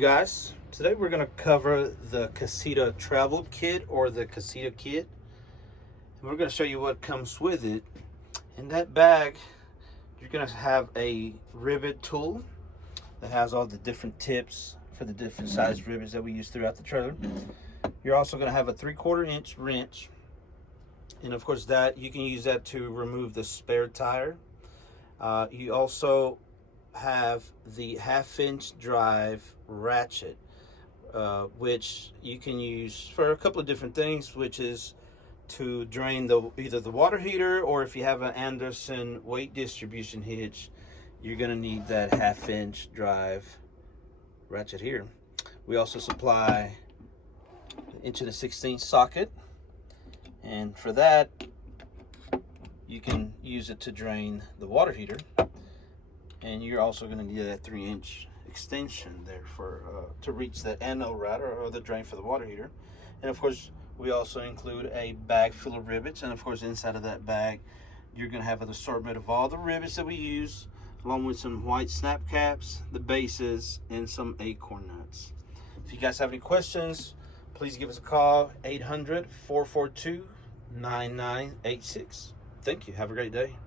guys, today we're going to cover the Casita travel kit or the Casita Kit, and we're going to show you what comes with it. In that bag you're going to have a rivet tool that has all the different tips for the different size rivets that we use throughout the trailer. You're also going to have a 3/4 inch wrench, and of course that you can use that to remove the spare tire. You also have the 1/2 inch drive ratchet, which you can use for a couple of different things, which is to drain either the water heater, or if you have an Anderson weight distribution hitch, you're going to need that 1/2 inch drive ratchet here. We also supply an 1/16" socket, and for that you can use it to drain the water heater. And you're also going to need that 3-inch extension there for to reach that anode router or the drain for the water heater. And of course we also include a bag full of rivets, and of course inside of that bag you're going to have an assortment of all the rivets that we use, along with some white snap caps, the bases, and some acorn nuts. If you guys have any questions, please give us a call, 800-442-9986. Thank you. Have a great day.